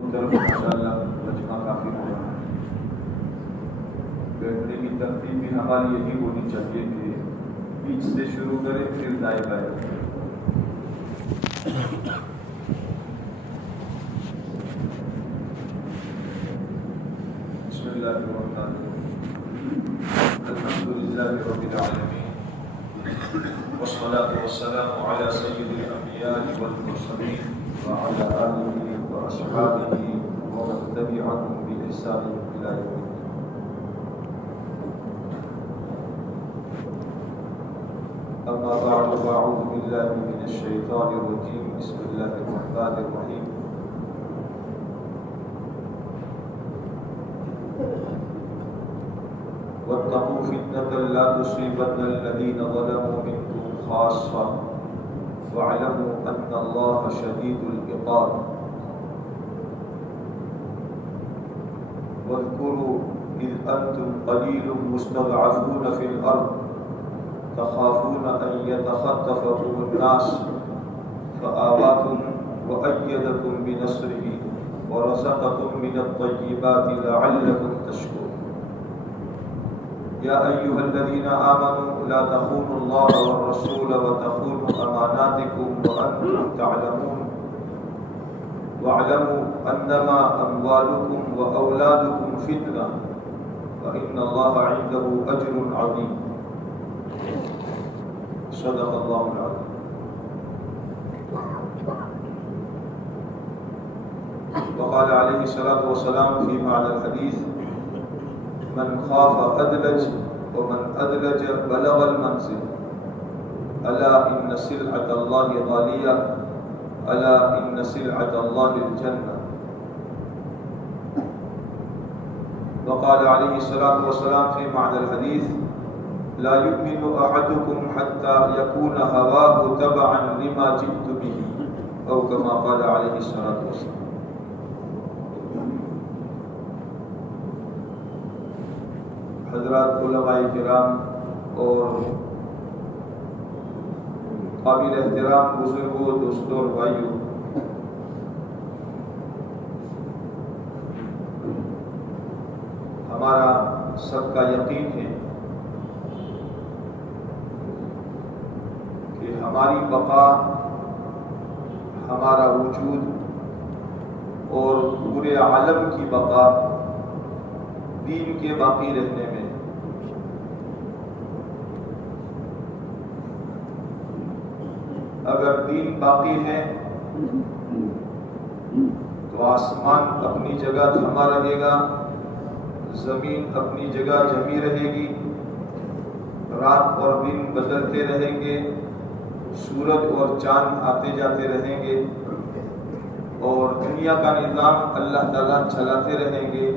ماشاءاللہ مجمع کافی ہو رہا ہے۔ بیٹھنے کی ترتیب بھی ہماری یہی ہونی چاہیے کہ بیچ سے شروع کریں پھر دائیں بائیں۔ بسم اللہ الرحمن الرحیم، الحمد للہ رب العالمین، والصلاة والسلام علی سید الانبیاء والمرسلین وعلی آلہ وأصحابه ومن تبعهم بإحسان إلى يوم الدين. أما بعد فأعوذ بالله من الشيطان الرجيم. بسم الله الرحمن الرحيم. واتقوا فتنة لا تصيبن الذين ظلموا منكم خاصة واعلموا أن الله شديد العقاب. واذكروا إذ أنتم قليل مستضعفون في الأرض تخافون أن يتخطفكم الناس فآواكم وأيدكم بنصره ورزقكم من الطيبات لعلكم تشكرون. يا أيها الذين آمنوا لا تخونوا الله والرسول وتخونوا أماناتكم وأنتم تعلمون واعلموا انما اموالكم واولادكم فتنه وان الله عنده اجر عظيم. صدق الله العظيم. وقال عليه الصلاه والسلام في معنى الحديث: من خاف ادلج ومن ادلج بلغ المنزل. الا ان سلعة الله غاليه ألا إن سلعة الله الجنة. وقال عليه الصلاة والسلام في معنى الحديث: لا يؤمن أحدكم حتى يكون هواه تبعا لما جئت به أو كما قال عليه الصلاة والسلام. حضرات علماء کرام اور قابل احترام بزرگوں، دوستوں اور بھائیوں، ہمارا سب کا یقین ہے کہ ہماری بقا، ہمارا وجود اور پورے عالم کی بقا دین کے باقی رہنے میں۔ اگر دین باقی ہے تو آسمان اپنی جگہ تھما رہے گا، زمین اپنی جگہ جمی رہے گی، رات اور دن بدلتے رہیں گے، سورج اور چاند آتے جاتے رہیں گے، اور دنیا کا نظام اللہ تعالیٰ چلاتے رہیں گے،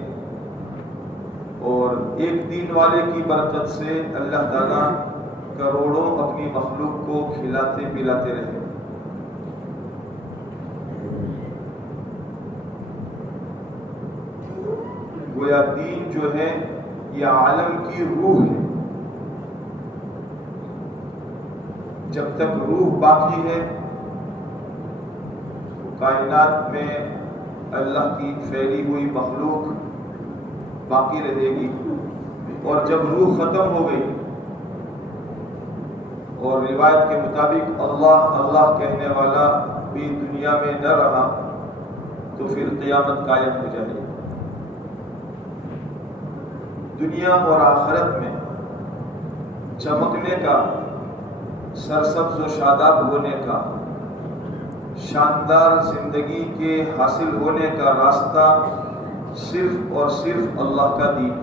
اور ایک دین والے کی برکت سے اللہ تعالیٰ کروڑوں اپنی مخلوق کو کھلاتے پلاتے رہے۔ گویا دین جو ہے یہ عالم کی روح ہے۔ جب تک روح باقی ہے تو کائنات میں اللہ کی پھیلی ہوئی مخلوق باقی رہے گی، اور جب روح ختم ہو گئی اور روایت کے مطابق اللہ اللہ کہنے والا بھی دنیا میں نہ رہا تو پھر قیامت قائم ہو جائے گی۔ دنیا اور آخرت میں چمکنے کا، سرسبز و شاداب ہونے کا، شاندار زندگی کے حاصل ہونے کا راستہ صرف اور صرف اللہ کا دین۔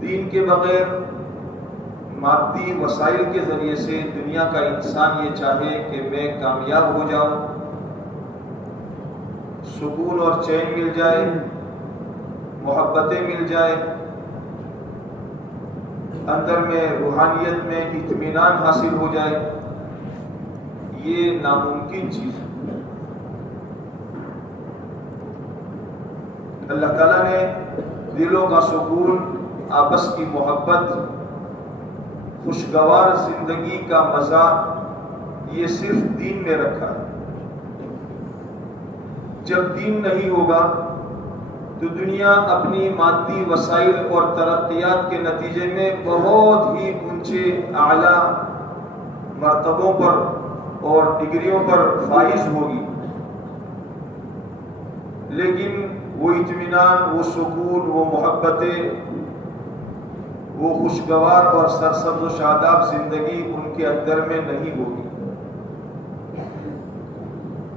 دین کے بغیر مادی وسائل کے ذریعے سے دنیا کا انسان یہ چاہے کہ میں کامیاب ہو جاؤں، سکون اور چین مل جائے، محبتیں مل جائے، اندر میں روحانیت میں اطمینان حاصل ہو جائے، یہ ناممکن چیز ہے۔ اللہ تعالیٰ نے دلوں کا سکون، آپس کی محبت، خوشگوار زندگی کا مزہ یہ صرف دین میں رکھا ہے۔ جب دین نہیں ہوگا تو دنیا اپنی مادی وسائل اور ترقیات کے نتیجے میں بہت ہی اونچے اعلیٰ مرتبوں پر اور ڈگریوں پر فائز ہوگی، لیکن وہ اطمینان، وہ سکون، وہ محبتیں، وہ خوشگوار اور سرسبز و شاداب زندگی ان کے اندر میں نہیں ہوگی۔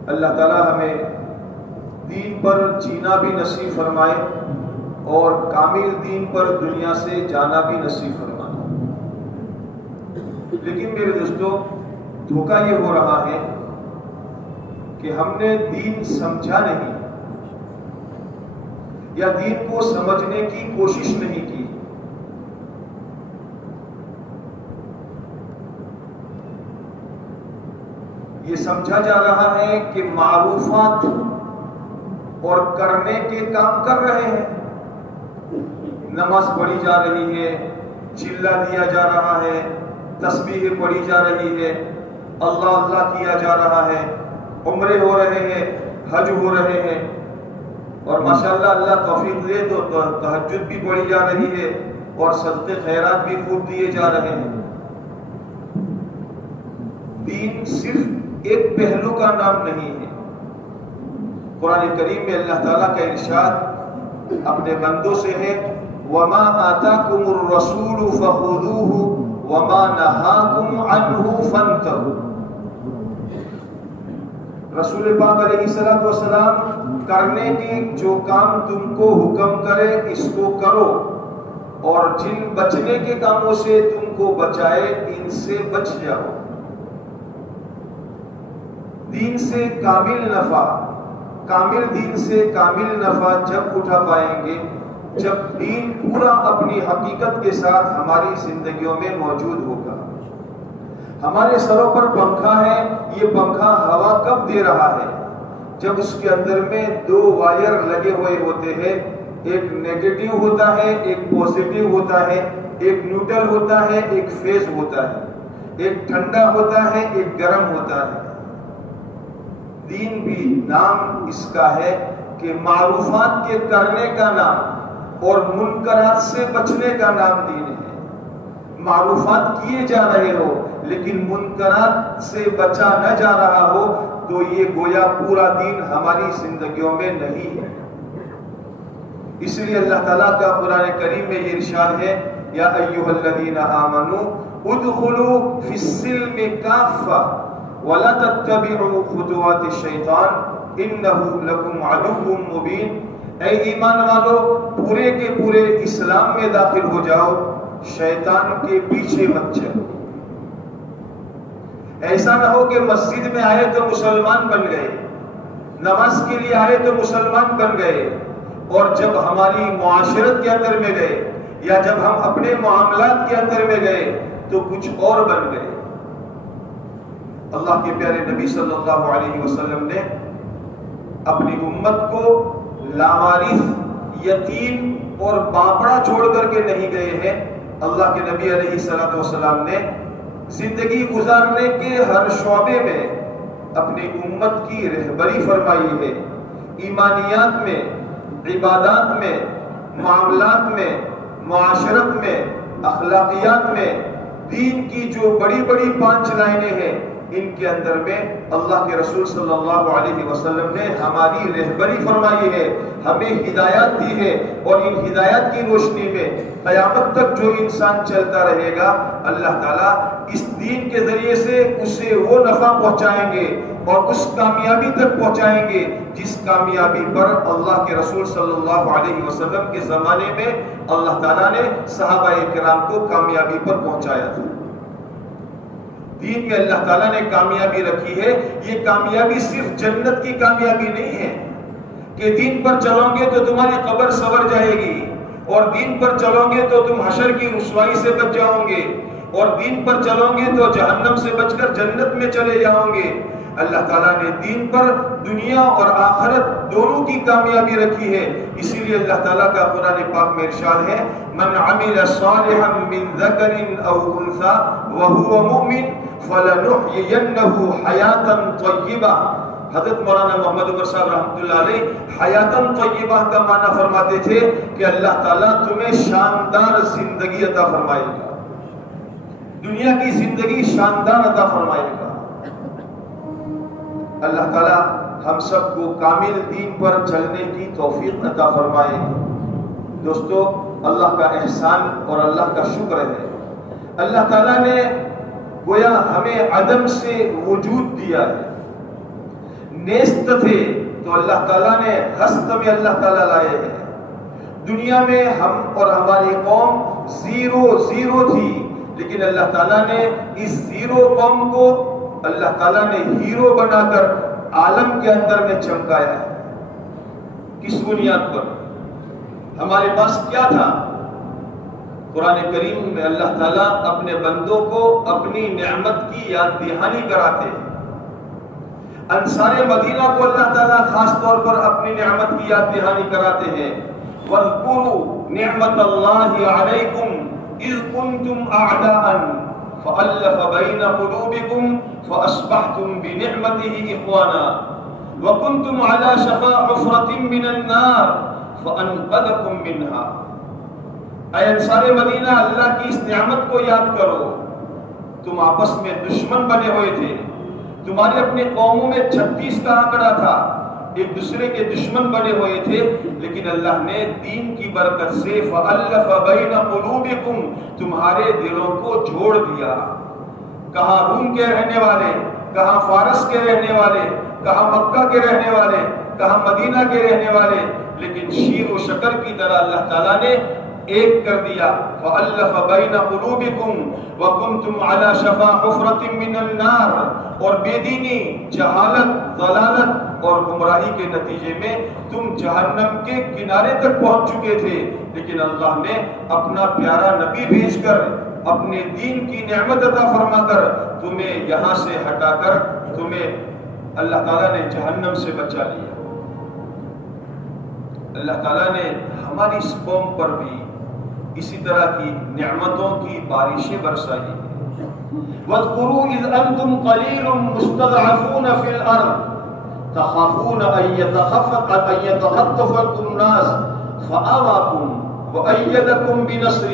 اللہ تعالی ہمیں دین پر جینا بھی نصیب فرمائے اور کامل دین پر دنیا سے جانا بھی نصیب فرمائے۔ لیکن میرے دوستو، دھوکہ یہ ہو رہا ہے کہ ہم نے دین سمجھا نہیں یا دین کو سمجھنے کی کوشش نہیں کی۔ یہ سمجھا جا رہا ہے کہ معروفات اور کرنے کے کام کر رہے ہیں، نماز پڑھی جا رہی ہے، چلا دیا جا رہا ہے، تسبیح پڑھی جا رہی ہے، اللہ اللہ کیا جا رہا ہے، عمرے ہو رہے ہیں، حج ہو رہے ہیں، اور ماشاءاللہ اللہ توفیق دے تو تہجد بھی پڑھی جا رہی ہے اور صدقے خیرات بھی خوب دیے جا رہے ہیں۔ دین صرف ایک پہلو کا نام نہیں ہے۔ قرآن کریم میں اللہ تعالیٰ کا ارشاد اپنے بندوں سے ہے، وَمَا آتَاكُمُ الرَّسُولُ فَخُذُوهُ وَمَا نَهَاكُمْ عَنْهُ فَانْتَهُوا۔ رسول پاک علیہ السلام کرنے کی جو کام تم کو حکم کرے اس کو کرو، اور جن بچنے کے کاموں سے تم کو بچائے ان سے بچ جاؤ۔ دین سے کامل نفع، کامل دین سے کامل نفع جب اٹھا پائیں گے جب دین پورا اپنی حقیقت کے ساتھ ہماری زندگیوں میں موجود ہوگا۔ ہمارے سروں پر پنکھا ہے، یہ پنکھا ہوا کب دے رہا ہے؟ جب اس کے اندر میں دو وائر لگے ہوئے ہوتے ہیں، ایک نیگیٹو ہوتا ہے، ایک پوزیٹو ہوتا ہے، ایک نیوٹرل ہوتا ہے، ایک فیز ہوتا ہے، ایک ٹھنڈا ہوتا ہے، ایک گرم ہوتا ہے۔ دین بھی نام اس کا ہے کہ معروفات کے کرنے کا نام اور منکرات سے بچنے کا نام دین ہے۔ معروفات کیے جا رہے ہو لیکن منکرات سے بچا نہ جا رہا ہو تو یہ گویا پورا دین ہماری زندگیوں میں نہیں ہے۔ اس لیے اللہ تعالیٰ کا قرآن کریم میں یہ ارشاد ہے، یا ایھا الذین آمنوا ادخلوا فی السلم کافہ وَلَا تَتَّبِعُوا خُطُوَاتِ الشَّيْطَانِ إِنَّهُ لَكُمْ عَدُوٌّ مُّبِينٌ۔ اے ایمان والو، پورے کے پورے اسلام میں داخل ہو جاؤ، شیطان کے پیچھے مت چلو۔ ایسا نہ ہو کہ مسجد میں آئے تو مسلمان بن گئے، نماز کے لیے آئے تو مسلمان بن گئے، اور جب ہماری معاشرت کے اندر میں گئے یا جب ہم اپنے معاملات کے اندر میں گئے تو کچھ اور بن گئے۔ اللہ کے پیارے نبی صلی اللہ علیہ وسلم نے اپنی امت کو لاوارث، یتیم اور باپڑا چھوڑ کر کے نہیں گئے ہیں۔ اللہ کے نبی علیہ السلام نے زندگی گزارنے کے ہر شعبے میں اپنی امت کی رہبری فرمائی ہے۔ ایمانیات میں، عبادات میں، معاملات میں، معاشرت میں، اخلاقیات میں دین کی جو بڑی بڑی 5 لائنیں ہیں، ان کے اندر میں اللہ کے رسول صلی اللہ علیہ وسلم نے ہماری رہبری فرمائی ہے، ہمیں ہدایات دی ہے، اور ان ہدایات کی روشنی میں قیامت تک جو انسان چلتا رہے گا، اللہ تعالیٰ اس دین کے ذریعے سے اسے وہ نفع پہنچائیں گے اور اس کامیابی تک پہنچائیں گے جس کامیابی پر اللہ کے رسول صلی اللہ علیہ وسلم کے زمانے میں اللہ تعالیٰ نے صحابہ کرام کو کامیابی پر پہنچایا تھا۔ دین میں اللہ تعالیٰ نے کامیابی رکھی ہے۔ یہ کامیابی صرف جنت کی کامیابی نہیں ہے کہ دین پر چلو گے تو تمہاری قبر سنور جائے گی، اور دین پر چلو گے تو تم حشر کی رسوائی سے بچ جاؤ گے، اور دین پر چلو گے تو جہنم سے بچ کر جنت میں چلے جاؤ گے۔ اللہ تعالیٰ نے دین پر دنیا اور آخرت دونوں کی کامیابی رکھی ہے۔ اسی لیے اللہ تعالیٰ کا قرآن پاک میں ارشاد ہے، من عمل صالحا من ذکر او انثى وهو مؤمن فلنحيينه حیاتا طیبہ۔ حضرت مولانا محمد عمر صاحب رحمۃ اللہ علیہ حیاتن طیبہ کا معنی فرماتے تھے کہ اللہ تعالیٰ تمہیں شاندار زندگی عطا فرمائے گا، دنیا کی زندگی شاندار عطا فرمائے گا۔ اللہ تعالیٰ ہم سب کو کامل دین پر چلنے کی توفیق عطا فرمائے۔ دوستو، اللہ کا احسان اور اللہ کا شکر ہے، اللہ تعالیٰ نے گویا ہمیں عدم سے وجود دیا ہے۔ نیست تھے تو اللہ تعالیٰ نے ہست میں اللہ تعالیٰ لائے ہیں۔ دنیا میں ہم اور ہماری قوم زیرو تھی، لیکن اللہ تعالیٰ نے اس زیرو قوم کو اللہ تعالیٰ نے ہیرو بنا کر عالم کے اندر میں چمکایا ہے۔ کس بنیاد پر؟ ہمارے پاس کیا تھا؟ قرآن کریم میں اللہ تعالیٰ اپنے بندوں کو اپنی نعمت کی یاد دہانی کراتے ہیں۔ انصار مدینہ کو اللہ تعالیٰ خاص طور پر اپنی نعمت کی یاد دہانی کراتے ہیں۔ وَاذْكُرُوا نِعْمَةَ اللَّهِ عَلَيْكُمْ إِذْ كُنْتُمْ أَعْدَاءً فَأَلَّفَ بَيْنَ قُلُوبِكُمْ فَأَصْبَحْتُمْ بِنِعْمَتِهِ إِخْوَانًا وَكُنْتُمْ عَلَى شَفَا حُفْرَةٍ مِّنَ النَّارِ فَأَنْقَذَكُم مِّنْهَا۔ اے انصار مدینہ، اللہ کی اس نعمت کو یاد کرو۔ تم آپس میں دشمن بنے ہوئے تھے، تمہارے اپنے قوموں میں 36 کا آنکڑا تھا، ایک دوسرے کے دشمن بنے ہوئے تھے، لیکن اللہ نے دین کی برکت سے فَأَلَّفَ بَيْنَ قُلُوبِكُمْ تمہارے دلوں کو جوڑ دیا۔ کہاں روم کے رہنے والے، کہاں فارس کے رہنے والے، کہاں مکہ کے رہنے والے، کہاں مدینہ کے رہنے والے، لیکن شیر و شکر کی طرح اللہ تعالیٰ نے ایک کر دیا۔ فَأَلَّفَ بَيْنَ قُلُوبِكُمْ وَكُنْتُمْ عَلَى شَفَا حُفْرَةٍ مِّنَ النَّارِ، اور بے دینی، جہالت، ضلالت اور گمراہی کے نتیجے میں تم جہنم کے کنارے تک پہنچ چکے تھے، لیکن اللہ نے اپنا پیارا نبی بھیج کر اپنے دین کی نعمت عطا فرما کر تمہیں یہاں سے ہٹا کر تمہیں اللہ تعالیٰ نے جہنم سے بچا لیا۔ اللہ تعالیٰ نے ہماری اس قوم پر بھی اسی طرح کی نعمتوں کی بارشیں برسائی۔ وَاذْكُرُوا إِذْ أَنْتُمْ قَلِيلٌ مُسْتَضْعَفُونَ فِي الْأَرْضِ تَخَافُونَ أَن يَتَخَطَّفَكُمُ النَّاسُ فَآوَاكُمْ وَأَيَّدَكُمْ بِنَصْرِهِ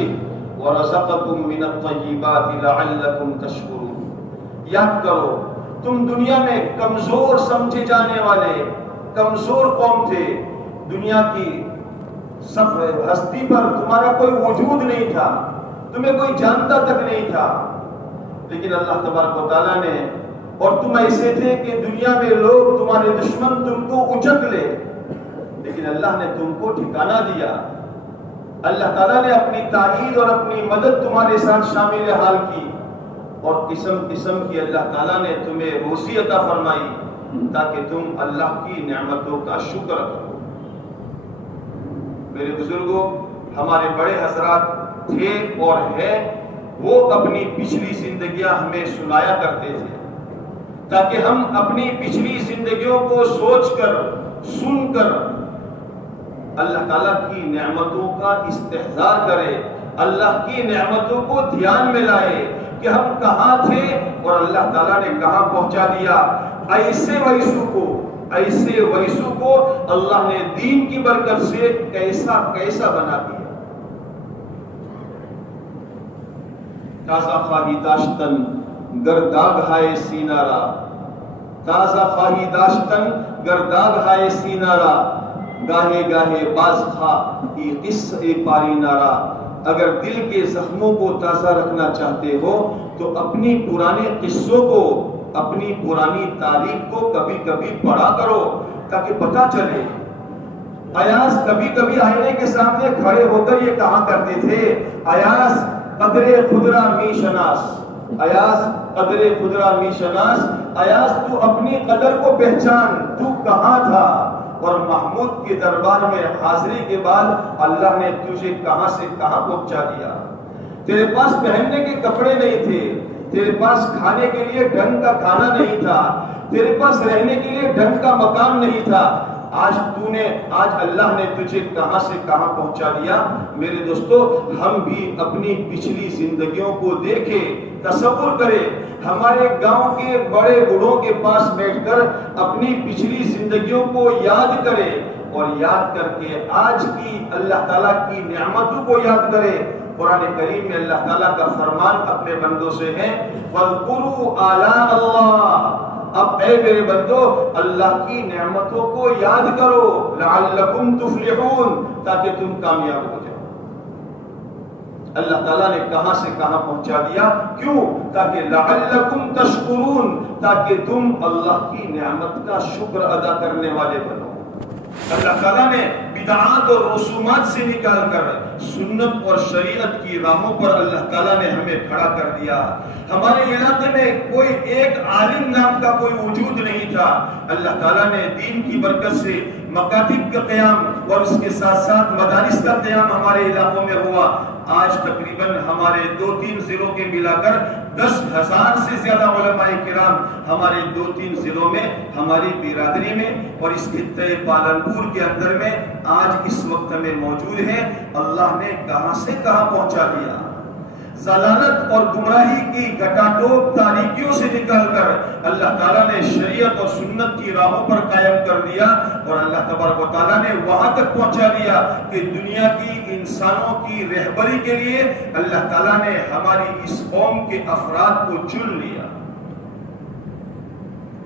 وَرَزَقَكُمْ مِنَ الطَّيِّبَاتِ لَعَلَّكُمْ تَشْكُرُونَ۔ یاد کرو، تم دنیا میں کمزور سمجھے جانے والے کمزور قوم تھے، دنیا کی ہستی پر تمہارا کوئی وجود نہیں تھا، تمہیں کوئی جانتا تک نہیں تھا، لیکن اللہ تبارک و تعالیٰ نے، اور تم ایسے تھے کہ دنیا میں لوگ تمہارے دشمن تم کو اچک لے، لیکن اللہ نے تم کو ٹھکانہ دیا۔ اللہ تعالیٰ نے اپنی تائید اور اپنی مدد تمہارے ساتھ شامل حال کی، اور قسم قسم کی اللہ تعالیٰ نے تمہیں روزی عطا فرمائی تاکہ تم اللہ کی نعمتوں کا شکر کرو۔ میرے بزرگوں، ہمارے بڑے حضرات تھے اور ہیں، وہ اپنی پچھلی زندگیاں ہمیں سنایا کرتے تھے تاکہ ہم اپنی پچھلی زندگیوں کو سوچ کر، سن کر اللہ تعالیٰ کی نعمتوں کا استحضار کرے، اللہ کی نعمتوں کو دھیان میں لائے کہ ہم کہاں تھے اور اللہ تعالیٰ نے کہاں پہنچا دیا۔ ایسے ویسو کو اللہ نے دین کی برکت سے کیسا بنا دیا۔ تازہ خواہی داشتن گرداغ ہائے سینہ را، تازہ خواہی داشتن گرداغ ہائے سینہ را، گاہے گاہے باز خواہ قصہ پاری نارا۔ اگر دل کے زخموں کو تازہ رکھنا چاہتے ہو تو اپنی پرانے قصوں کو، اپنی پرانی تاریخ کو کبھی کبھی پڑھا کرو تاکہ پتہ چلے۔ ایاز کبھی کبھی آئینے کے سامنے کھڑے ہو کر یہ کہا کرتے تھے، ایاز قدر خدرہ می شناس، ایاز قدر خدرہ می شناس، ایاز تو اپنی قدر کو پہچان، تو کہاں تھا، اور محمود کے دربار میں حاضری کے بعد اللہ نے تجھے کہاں سے کہاں پہنچا دیا۔ تیرے پاس پہننے کے کپڑے نہیں تھے، تیرے پاس کھانے کے لیے ڈھنگ کا کھانا نہیں تھا، تیرے پاس رہنے کے لیے ڈھنگ کا مکان نہیں تھا، آج اللہ نے تجھے کہاں سے کہاں پہنچا دیا۔ میرے دوستو، ہم بھی اپنی پچھلی زندگیوں کو دیکھیں، تصور کریں، ہمارے گاؤں کے بڑے بوڑھوں کے پاس بیٹھ کر اپنی پچھلی زندگیوں کو یاد کریں، اور یاد کر کے آج کی اللہ تعالیٰ کی نعمتوں کو یاد کریں۔ قرآن کریم میں اللہ تعالیٰ کا فرمان اپنے بندوں سے ہے، فَاذْكُرُوا آلَاءَ اللَّهِ، اب اے میرے بندو اللہ کی نعمتوں کو یاد کرو، لَعَلَّكُمْ تُفْلِحُونَ، تاکہ تم کامیاب ہو جاؤ۔ اللہ تعالیٰ نے کہاں سے کہاں پہنچا دیا، کیوں؟ تاکہ لَعَلَّكُمْ تَشْكُرُونَ، تاکہ تم اللہ کی نعمت کا شکر ادا کرنے والے بنو۔ اللہ تعالیٰ نے بدعات اور رسومات سے نکال کر سنت اور شریعت کی راہوں پر اللہ تعالیٰ نے ہمیں کھڑا کر دیا۔ ہمارے علاقے میں کوئی ایک عالم نام کا کوئی وجود نہیں تھا، اللہ تعالیٰ نے دین کی برکت سے مکاتب کا قیام اور اس کے ساتھ ساتھ مدارس کا قیام ہمارے علاقوں میں ہوا۔ آج تقریباً ہمارے 2-3 ضلعوں کے ملا کر 10,000 سے زیادہ علماء کرام ہمارے 2-3 ضلعوں میں، ہماری برادری میں اور اس خطے پالنپور کے اندر میں آج اس وقت میں موجود ہیں۔ اللہ نے کہاں سے کہاں پہنچا دیا۔ ضلالت اور گمراہی کی گٹاٹوپ تاریکیوں سے نکال کر اللہ تعالیٰ نے شریعت اور سنت کی راہوں پر قائم کر دیا، اور اللہ تبارک و تعالیٰ نے وہاں تک پہنچا دیا کہ دنیا کی انسانوں کی رہبری کے لیے اللہ تعالیٰ نے ہماری اس قوم کے افراد کو چن لیا۔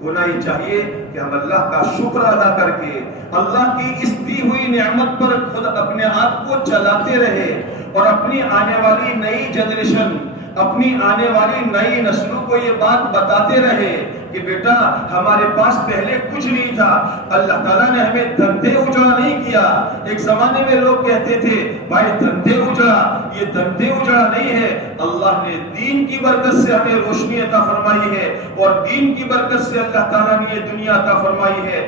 ہونا ہی چاہیے کہ ہم اللہ کا شکر ادا کر کے اللہ کی اس دی ہوئی نعمت پر خود اپنے آپ کو چلاتے رہے، اور اپنی آنے والی نئی جنریشن، اپنی آنے والی نئی نسلوں کو یہ بات بتاتے رہے کہ بیٹا ہمارے پاس پہلے کچھ نہیں تھا، اللہ تعالیٰ نے ہمیں دھندے اجڑا نہیں کیا۔ ایک زمانے میں لوگ کہتے تھے بھائی دھندے اجڑا، یہ دھندے اجڑا نہیں ہے، اللہ نے دین کی برکت سے ہمیں روشنی عطا فرمائی ہے، اور دین کی برکت سے اللہ تعالیٰ نے یہ دنیا عطا فرمائی ہے۔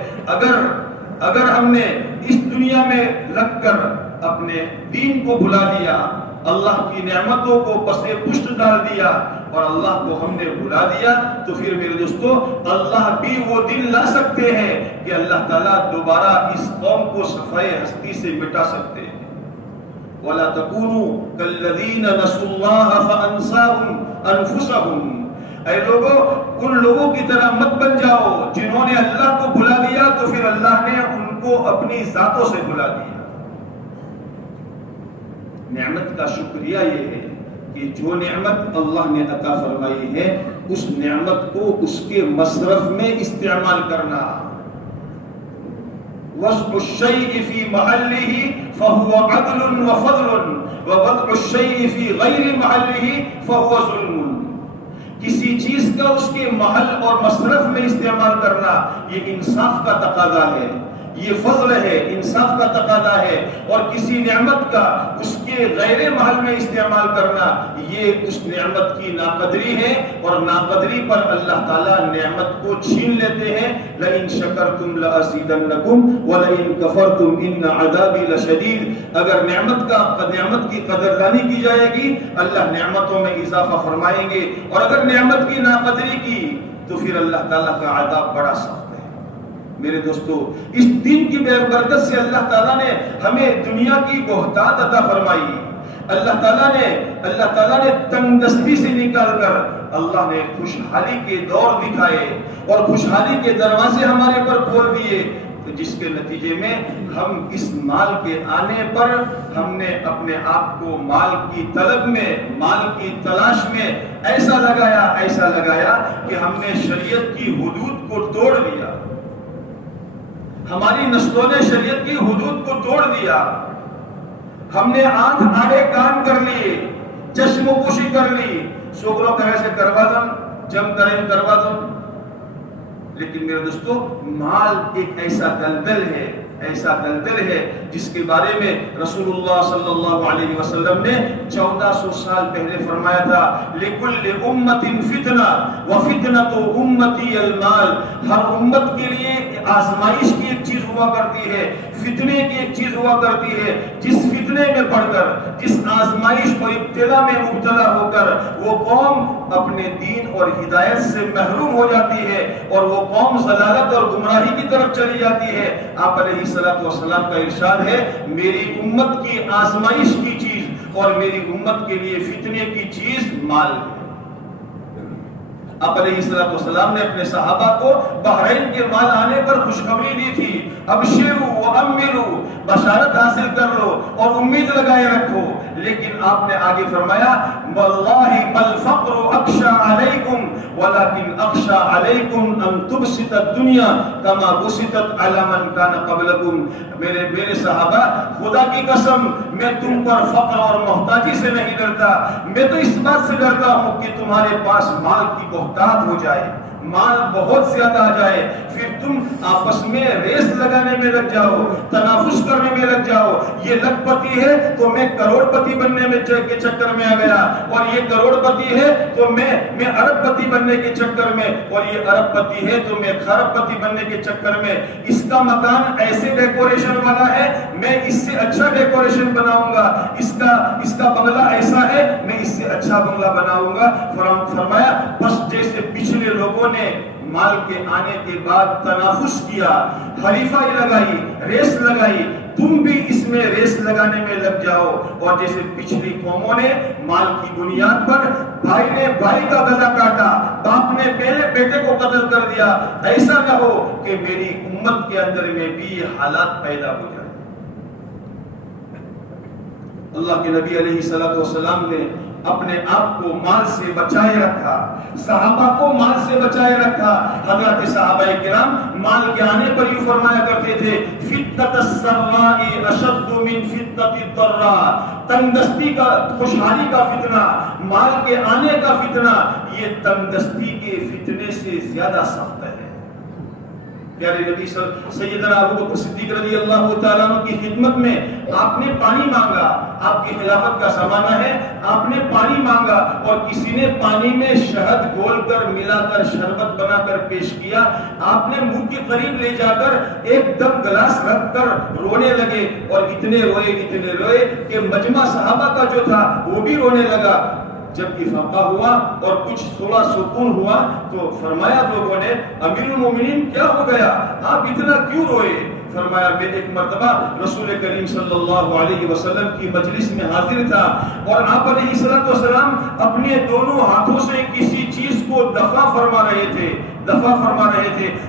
اگر ہم نے اس دنیا میں لگ کر اپنے دین کو بھلا دیا، اللہ کی نعمتوں کو پسے پشت ڈال دیا اور اللہ کو ہم نے بھلا دیا، تو پھر میرے دوستو اللہ بھی وہ دن لا سکتے ہیں کہ اللہ تعالیٰ دوبارہ اس قوم کو صفحہ ہستی سے مٹا سکتے ہیں۔ وَلَا تَكُونُوا كَالَّذِينَ نَسُوا اللَّهَ فَأَنسَاهُمْ أَنفُسَهُمْ، اے لوگوں ان لوگوں کی طرح مت بن جاؤ جنہوں نے اللہ کو بھلا دیا تو پھر اللہ نے ان کو اپنی ذاتوں سے بھلا دیا۔ نعمت کا شکریہ یہ ہے کہ جو نعمت اللہ نے عطا فرمائی ہے اس نعمت کو اس کے مصرف میں استعمال کرنا۔ وضع الشيء في محله فهو عدل وفضل ووضع الشيء في غير محله فهو ظلم۔ کسی چیز کا اس کے محل اور مصرف میں استعمال کرنا یہ انصاف کا تقاضا ہے، یہ فضل ہے، انصاف کا تقاضا ہے، اور کسی نعمت کا اس کے غیر محل میں استعمال کرنا یہ اس نعمت کی ناقدری ہے، اور ناقدری پر اللہ تعالیٰ نعمت کو چھین لیتے ہیں۔ لَإِن شَكَرْتُمْ لَأَزِيدَنَّكُمْ وَلَئِن كَفَرْتُمْ إِنَّ عَذَابِي لَشَدِيدٌ۔ اگر نعمت کی قدردانی کی جائے گی اللہ نعمتوں میں اضافہ فرمائیں گے، اور اگر نعمت کی ناقدری کی تو پھر اللہ تعالیٰ کا عذاب بڑا سخت۔ میرے دوستو اس دین کی برکت سے اللہ تعالیٰ نے ہمیں دنیا کی بہتات عطا فرمائی۔ اللہ تعالیٰ نے تنگ دستی سے نکال کر اللہ نے خوشحالی کے دور دکھائے اور خوشحالی کے دروازے ہمارے پر کھول دیے، جس کے نتیجے میں ہم اس مال کے آنے پر ہم نے اپنے آپ کو مال کی طلب میں، مال کی تلاش میں ایسا لگایا کہ ہم نے شریعت کی حدود کو توڑ دیا۔ ہماری نسلوں نے شریعت کی حدود کو توڑ دیا، ہم نے آنکھ آڑے کان کر لیے، چشم پوشی کر لی، سوکروں کرے سے کروا دم، جم کریں کروا دم۔ لیکن میرے دوستو مال ایک ایسا دلدل ہے جس کے بارے میں رسول اللہ صلی اللہ علیہ وسلم نے 1400 سال پہلے فرمایا تھا، لِكُلِّ أُمَّةٍ فِتْنَةٌ وَفِتْنَةُ أُمَّتِي الْمَالِ۔ ہر امت کے لیے آزمائش کی ایک چیز ہوا کرتی ہے، فتنے کی ایک چیز ہوا کرتی ہے، جس فتنے میں پڑھ کر، جس آزمائش اور ابتلا میں مبتلا ہو کر وہ قوم اپنے دین اور ہدایت سے محروم ہو جاتی ہے اور وہ قوم ضلالت اور گمراہی کی طرف چلی جاتی ہے۔ آپ علیہ السلام کا ارشاد ہے، میری امت کی آزمائش کی چیز اور میری امت کے لیے فتنے کی چیز مال ہے۔ آپ علیہ السلام نے اپنے صحابہ کو بحرین کے مال آنے پر خوشخبری دی تھی، ابشروا واملوا، بشارت حاصل کر لو اور امید لگائے رکھو، لیکن آپ نے آگے فرمایا واللہ الفقر اخشى علیکم ولکن اخشى علیکم ان تبسط الدنیا کما بسطت علی من کان قبلکم۔ میرے صحابہ، خدا کی قسم میں تم پر فقر اور محتاجی سے نہیں ڈرتا، میں تو اس بات سے ڈرتا ہوں کہ تمہارے پاس مال کی بہتات ہو جائے، مال بہت زیادہ آ جائے، پھر تم آپس میں ریس لگانے میں لگ جاؤ، تنافس کرنے میں لگ جاؤ، یہ لکھ پتی ہے تو میں کروڑ پتی بننے میں کے چکر میں آ گیا، اور یہ کروڑ پتی ہے تو میں ارب پتی بننے کے چکر میں، اور یہ ارب پتی ہے تو میں کھرب پتی بننے کے چکر میں، اس کا مکان ایسے ڈیکوریشن والا ہے میں اس سے اچھا ڈیکوریشن بناؤں گا، اس کا بنگلہ ایسا ہے میں اس سے اچھا بنگلہ بناؤں گا۔ فرمایا بس جیسے پچھلے لوگوں نے مال کے آنے کے بعد تنافس کیا، حریفائی لگائی، ریس لگائی، تم بھی اس میں ریس لگانے میں لگ جاؤ، اور جیسے پچھلی قوموں نے مال کی بنیاد پر بھائی نے بھائی کا گلا کاٹا، باپ نے بیٹے کو قتل کر دیا، ایسا نہ ہو کہ میری امت کے اندر میں بھی یہ حالات پیدا ہو جائے۔ اللہ کے نبی علیہ السلام نے اپنے آپ کو مال سے بچائے رکھا، صحابہ کو مال سے بچائے رکھا۔ حضرت صحابہ کرام مال کے آنے پر یوں فرمایا کرتے تھے فتنۃ السراء اشد من فتنۃ الضراء، تنگدستی کا، خوشحالی کا فتنہ، مال کے آنے کا فتنہ، یہ تنگدستی کے فتنے سے زیادہ سخت ہے۔ پیارے نبی سیدنا ابو بکر صدیق رضی اللہ تعالیٰ عنہ کی خدمت میں آپ نے پانی مانگا، آپ کی خلافت کا زمانہ ہے، آپ نے پانی مانگا اور کسی نے پانی میں شہد گھول کر ملا کر شربت بنا کر پیش کیا، آپ نے منہ کے قریب لے جا کر ایک دم گلاس رکھ کر رونے لگے، اور اتنے روئے کہ مجمع صحابہ کا جو تھا وہ بھی رونے لگا۔ جب افاقہ ہوا اور کچھ تھوڑا سکون ہوا تو فرمایا لوگوں نے امیر المومنین کیا ہو گیا، آپ اتنا کیوں روئے؟ فرمایا میں ایک مرتبہ رسول کریم صلی اللہ علیہ وسلم کی مجلس میں حاضر تھا اور آپ علیہ السلام اپنے دونوں ہاتھوں سے کسی چیز کو دفع فرما رہے تھے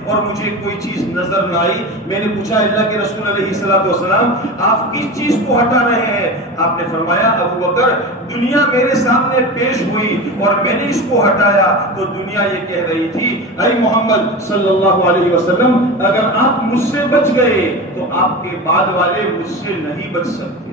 اور مجھے کوئی چیز نظر نہ آئی۔ میں نے پوچھا اللہ کے رسول علیہ السلام آپ کس چیز کو ہٹا رہے ہیں؟ آپ نے فرمایا ابو بکر دنیا میرے سامنے پیش ہوئی اور میں نے اس کو ہٹایا تو دنیا یہ کہہ رہی تھی اے محمد صلی اللہ علیہ وسلم اگر آپ مجھ سے بچ گئے تو آپ کے بعد والے مجھ سے نہیں بچ سکتے۔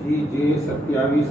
GJ27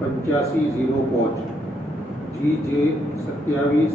8505 GJ27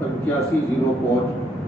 8505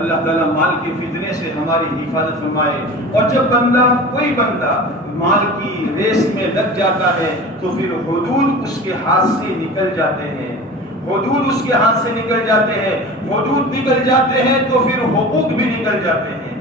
اللہ تعالیٰ مال کے فتنے سے ہماری حفاظت فرمائے، اور جب کوئی بندہ مال کی ریس میں لگ جاتا ہے تو پھر حدود اس کے ہاتھ سے نکل جاتے ہیں، حدود نکل جاتے ہیں تو پھر حقوق بھی نکل جاتے ہیں۔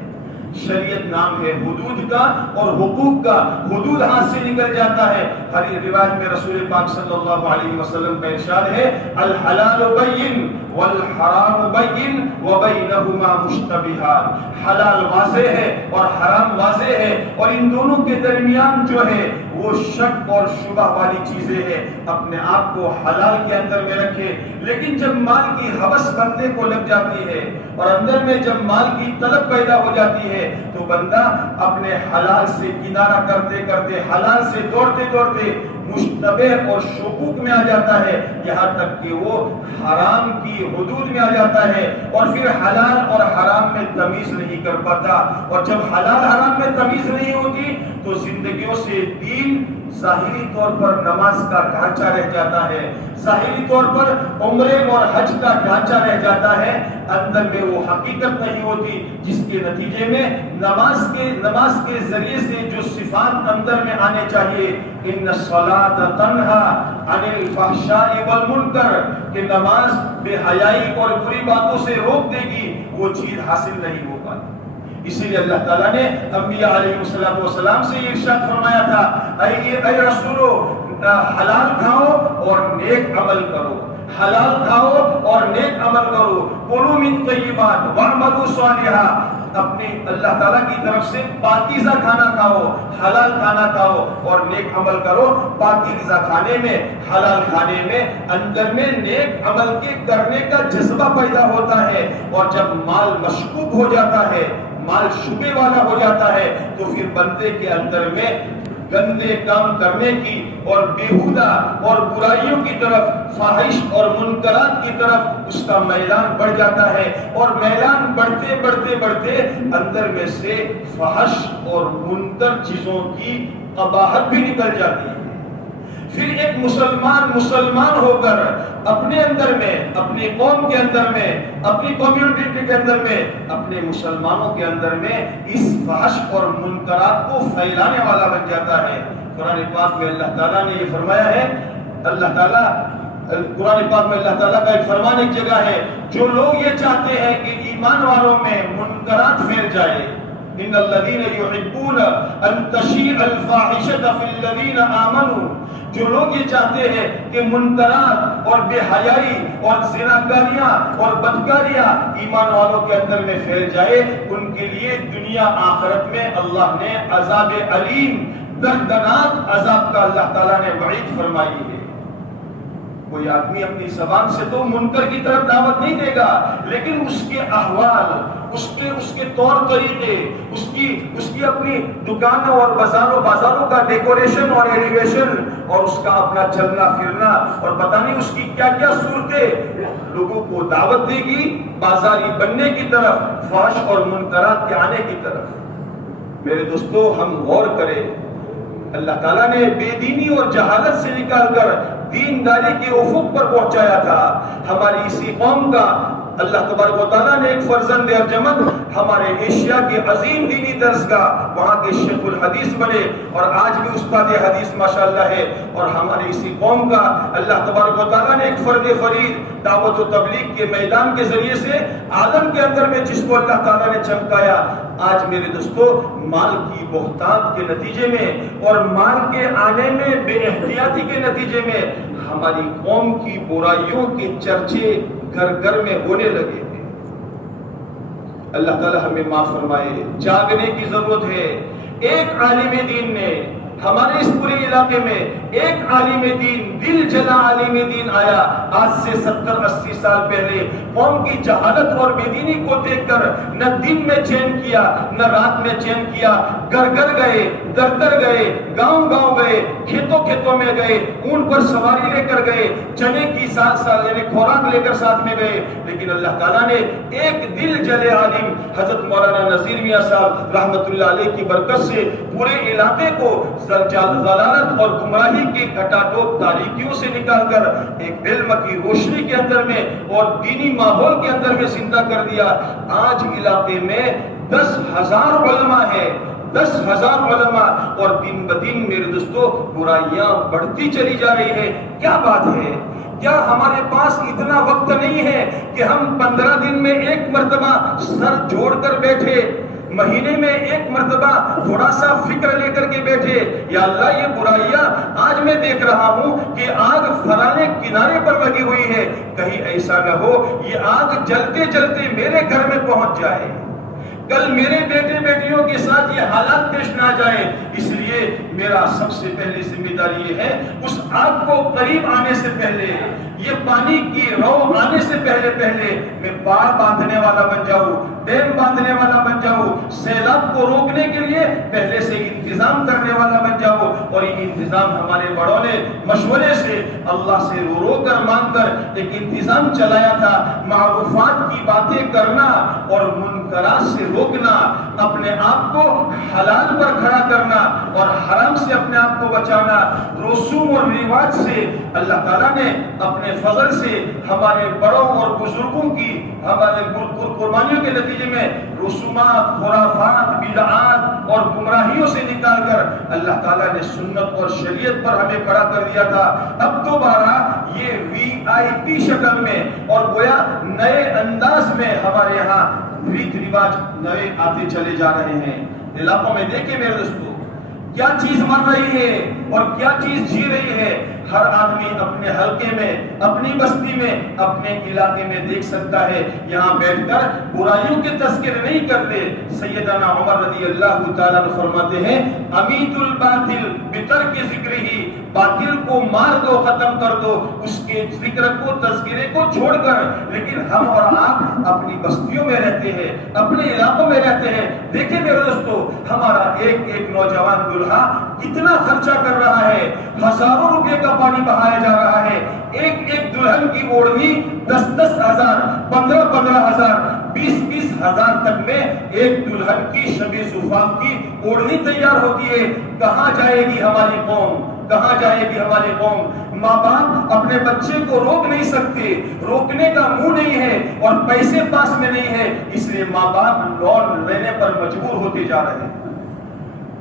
شریعت نام ہے حدود کا اور حقوق کا، حدود ہاتھ سے نکل جاتا ہے۔ ہر روایت میں رسول پاک صلی اللہ علیہ وسلم کا ارشاد ہے الحلال بین والحرام بین وبینہما مشتبہات، حلال واضح ہے اور حرام واضح ہے، اور ان دونوں کے درمیان جو ہے وہ شک اور شبہ والی چیزیں ہیں۔ اپنے آپ کو حلال کے اندر میں رکھے، لیکن جب مال کی ہوس بندے کو لگ جاتی ہے اور اندر میں جب مال کی طلب پیدا ہو جاتی ہے تو بندہ اپنے حلال سے کنارہ کرتے کرتے، حلال سے دوڑتے دوڑتے مشتبہ اور شکوک میں آ جاتا ہے، یہاں تک کہ وہ حرام کی حدود میں آ جاتا ہے، اور پھر حلال اور حرام میں تمیز نہیں کر پاتا، اور جب حلال حرام میں تمیز نہیں ہوتی تو زندگیوں سے دین ظاہری طور پر نماز کا ڈھانچہ رہ جاتا ہے، ظاہری طور پر عمرے اور حج کا ڈھانچہ رہ جاتا ہے، اندر میں وہ حقیقت نہیں ہوتی جس کے نتیجے میں نماز کے ذریعے سے جو صفات اندر میں آنے چاہیے، ان الصلاۃ تنہا عن الفحشاء والمنکر، کہ نماز بے حیائی اور بری باتوں سے روک دے گی، وہ چیز حاصل نہیں ہو پاتی۔ اسی لیے اللہ تعالیٰ نے انبیاء علیہ السلام سے یہ ارشاد فرمایا تھا، اے رسولو حلال کھاؤ اور نیک عمل کرو، حلال کھاؤ اور نیک عمل کرو، کلوا من طیبات واعملوا صالحا، اپنے اللہ تعالیٰ کی طرف سے پاکیزہ کھانا کھاؤ، حلال کھانا کھاؤ اور نیک عمل کرو۔ پاکیزہ کھانے میں، حلال کھانے میں اندر میں نیک عمل کے کرنے کا جذبہ پیدا ہوتا ہے، اور جب مال مشکوک ہو جاتا ہے، مال شبے والا ہو جاتا ہے، تو پھر بندے کے اندر میں گندے کام کرنے کی اور بیہودہ اور برائیوں کی طرف، فاحش اور منکرات کی طرف اس کا میلان بڑھ جاتا ہے، اور میلان بڑھتے بڑھتے بڑھتے اندر میں سے فحش اور منکر چیزوں کی قباحت بھی نکل جاتی ہے۔ پھر ایک مسلمان ہو کر اپنے اندر میں، اپنی قوم کے اندر میں، اپنی کمیونٹی کے اندر میں، اپنے مسلمانوں کے اندر میں اس فحش اور منکرات کو پھیلانے والا بن جاتا ہے۔ قرآن پاک میں اللہ تعالیٰ نے یہ فرمایا ہے، قرآن پاک میں اللہ تعالیٰ کا ایک فرمان ایک جگہ ہے، جو لوگ یہ چاہتے ہیں کہ ایمان والوں میں منکرات پھیل جائے، ان الذین یحبون ان تشیع الفاحشۃ فی الذین آمنوا، جو لوگ یہ چاہتے ہیں کہ منکرات اور بے حیائی اور زناکاریاں اور بدکاریاں ایمان والوں کے اندر میں پھیل جائے، ان کے لیے دنیا آخرت میں اللہ نے عذاب علیم، دردناک عذاب کا اللہ تعالیٰ نے وعید فرمائی ہے۔ کوئی آدمی اپنی زبان سے تو منکر کی طرف دعوت نہیں دے گا، لیکن اس کے احوال، اس کے طور طریقے، اس کی اپنی دکانوں اور بازاروں کا ڈیکوریشن اور ایلیویشن، اور اس کا اپنا چلنا پھرنا، اور پتہ نہیں اس کی کیا کیا صورتیں لوگوں کو دعوت دے گی بازاری بننے کی طرف، فحش اور منکرات کے آنے کی طرف۔ میرے دوستو، ہم غور کریں، اللہ تعالیٰ نے بے دینی اور جہالت سے نکال کر دینداری کے افق پر پہنچایا تھا۔ ہماری اسی قوم کا اللہ تبارک و تعالیٰ نے ایک فرزند ارجمند ہمارے ایشیا کے عظیم دینی درس کا، وہاں کے شیخ الحدیث بنے، اور آج بھی استاد حدیث ماشاءاللہ ہے۔ اور ہماری اسی قوم کا اللہ تبارک و تعالیٰ نے ایک فرد فرید دعوت و تبلیغ کے میدان کے ذریعے سے عالم کے اندر میں جس کو اللہ تعالیٰ نے چمکایا۔ آج میرے دوستو، مال کی بہتات کے نتیجے میں اور مال کے آنے میں بے احتیاطی کے نتیجے میں ہماری قوم کی برائیوں کے چرچے گھر گھر میں ہونے لگے ہیں۔ اللہ تعالی ہمیں معاف فرمائے۔ جاگنے کی ضرورت ہے۔ ایک عالم دین نے ہمارے اس پورے علاقے میں، ایک عالم دین، دل جلا عالم دین آیا آج سے 70-80 سال پہلے، قوم کی جہالت اور بے دینی کو دیکھ کر نہ دن میں چین کیا نہ رات میں چین کیا، گھر گھر گئے، در در گئے، گاؤں گاؤں گئے، کھیتوں کھیتوں میں گئے، اون پر سواری لے کر گئے، چنے کی سال یعنی خوراک لے کر ساتھ میں گئے، لیکن اللہ تعالیٰ نے ایک دل جلے عالم حضرت مولانا نذیر میاں صاحب رحمت اللہ علیہ کی برکت سے پورے علاقے کو ضلالت اور گمراہی کی گھٹاٹوپ تاریکیوں سے نکال کر ایک علم کی روشنی کے اندر میں اور دینی ماحول کے اندر میں زندہ کر دیا۔ آج علاقے میں 10,000 علماء ہیں، 10,000 علماء، اور دن بدن میرے دوستو برائیاں بڑھتی چلی جا رہی ہے۔ کیا بات ہے؟ کیا ہمارے پاس اتنا وقت نہیں ہے کہ ہم 15 دن میں ایک مرتبہ سر جوڑ کر بیٹھے، مہینے میں ایک مرتبہ تھوڑا سا فکر لے کر کے بیٹھے، یا اللہ یہ برائیاں آج میں دیکھ رہا ہوں کہ آگ فلانے کنارے پر لگی ہوئی ہے، کہیں ایسا نہ ہو یہ آگ جلتے جلتے میرے گھر میں پہنچ جائے، کل میرے بیٹے بیٹیوں کے ساتھ یہ حالات پیش نہ جائے۔ اس لیے میرا سب سے پہلی ذمہ داری یہ ہے، اس آگ کو قریب آنے سے پہلے، یہ پانی کی رو آنے سے پہلے میں باڑ باندھنے والا بن جاؤں، ڈیم باندھنے والا بن جاؤں، سیلاب کو روکنے کے لیے پہلے سے انتظام کرنے والا بن جاؤں۔ اور یہ انتظام ہمارے بڑوں نے مشورے سے اللہ سے رو کر مانگ کر ایک انتظام چلایا تھا، معروفات کی باتیں کرنا اور منکرات سے روکنا، اپنے آپ کو حلال پر کھڑا کرنا اور حرام سے اپنے آپ کو بچانا، رسوم اور رواج سے اللہ تعالیٰ نے اپنے فضل سے ہمارے بڑوں اور بزرگوں کی ہمارے قربانیوں کے نتیجے میں رسومات، خرافات، بدعات اور گمراہیوں سے نکال کر اللہ تعالیٰ نے سنت اور شریعت پر ہمیں کھڑا کر دیا تھا۔ اب دوبارہ یہ VIP شکل میں اور گویا نئے انداز میں ہمارے یہاں ریت رواج نئے آتے چلے جا رہے ہیں۔ علاقوں میں دیکھیں میرے دوستو، کیا چیز مر رہی ہے اور کیا چیز جی رہی ہے، ہر آدمی اپنے حلقے میں، اپنی بستی میں، اپنے علاقے میں دیکھ سکتا ہے۔ یہاں بیٹھ کر برائیوں کے تذکرے نہیں کرتے۔ سیدنا عمر رضی اللہ تعالیٰ عنہ فرماتے ہیں، امیت الباطل بترک ذکرہ، باطل کو مار دو، ختم کر دو، اس کے ذکر کو، تذکرے کو چھوڑ کر۔ لیکن ہم اور آپ اپنی بستیوں میں رہتے ہیں، اپنے علاقوں میں رہتے ہیں۔ دیکھیں میرے دوستو، ہمارا ایک ایک نوجوان دلہا کتنا خرچہ کر رہا ہے، ہزاروں روپے کا پانی بہایا جا رہا ہے۔ ایک ایک دلہن کی اوڑھنی 10-10 ہزار، 15-15 ہزار، 20-20 ہزار تک میں ایک دلہن کی شب زفاف کی اوڑھنی تیار ہوتی ہے۔ کہاں جائے گی ہماری قوم؟ کہاں جائے گی ہماری قوم؟ ماں باپ اپنے بچے کو روک نہیں سکتے، روکنے کا منہ نہیں ہے اور پیسے پاس میں نہیں ہے، اس لیے ماں باپ لون لینے پر مجبور ہوتے جا رہے ہیں،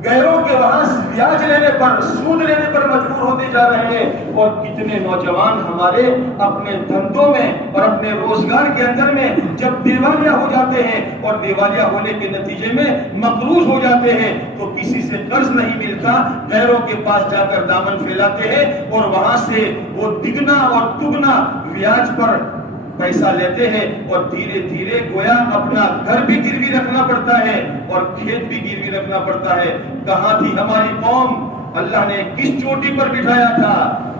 غیروں کے وہاں بیاج لینے پر، سود لینے پر مجبور ہوتے جا رہے ہیں۔ اور کتنے نوجوان ہمارے اپنے دھندوں میں اور اپنے روزگار کے اندر میں جب دیوالیہ ہو جاتے ہیں اور دیوالیہ ہونے کے نتیجے میں مقروض ہو جاتے ہیں تو کسی سے قرض نہیں ملتا، غیروں کے پاس جا کر دامن پھیلاتے ہیں اور وہاں سے وہ دگنا اور دگنا بیاج پر پیسہ لیتے ہیں اور دھیرے دھیرے گویا اپنا گھر بھی گروی رکھنا پڑتا ہے اور کھیت بھی گروی رکھنا پڑتا ہے۔ کہاں تھی ہماری قوم؟ اللہ نے کس چوٹی پر بٹھایا تھا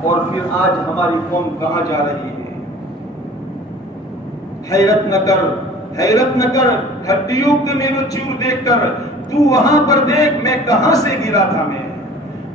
اور پھر آج ہماری قوم کہاں جا رہی ہے؟ حیرت نہ کر، حیرت نہ کر، ہڈیوں کے میرے چور دیکھ کر، تو وہاں پر دیکھ میں کہاں سے گرا تھا،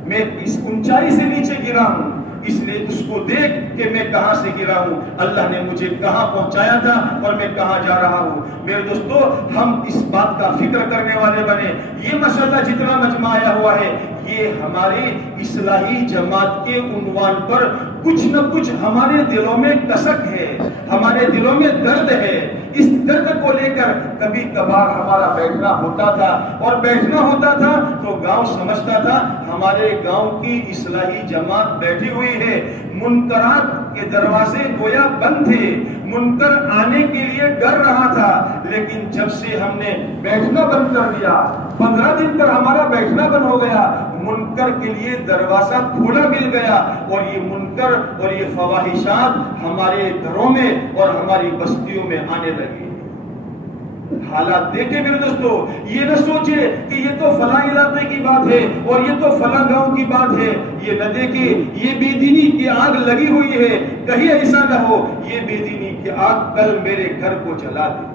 میں اس اونچائی سے نیچے گرا ہوں، اس لیے اس کو دیکھ کہ میں کہاں سے گرا ہوں، اللہ نے مجھے کہاں پہنچایا تھا اور میں کہاں جا رہا ہوں۔ میرے دوستو، ہم اس بات کا فکر کرنے والے بنے۔ یہ مسئلہ جتنا مجمع آیا ہوا ہے، یہ ہماری اصلاحی جماعت کے عنوان پر کچھ نہ کچھ ہمارے دلوں میں کسک ہے، ہمارے دلوں میں درد ہے۔ اس درد کو لے کر کبھی کبھار ہمارا بیٹھنا ہوتا تھا اور بیٹھنا ہوتا تھا تو گاؤں سمجھتا تھا ہمارے گاؤں کی اصلاحی جماعت بیٹھی ہوئی ہے، منکرات کے دروازے گویا بند تھے، منکر آنے کے لیے ڈر رہا تھا۔ لیکن جب سے ہم نے بیٹھنا بند کر دیا، 15 دن پر ہمارا بیٹھنا بند ہو گیا، منکر کے لیے دروازہ کھلا مل گیا اور یہ منکر اور یہ فواحشات ہمارے گھروں میں اور ہماری بستیوں میں آنے لگی۔ حالات دیکھیں میرے دوستو، یہ نہ سوچے کہ یہ تو فلاں علاقے کی بات ہے اور یہ تو فلاں گاؤں کی بات ہے، یہ نہ دیکھے یہ بے دینی کی آگ لگی ہوئی ہے، کہیں ایسا نہ ہو یہ بے دینی کی آگ کل میرے گھر کو جلا دے۔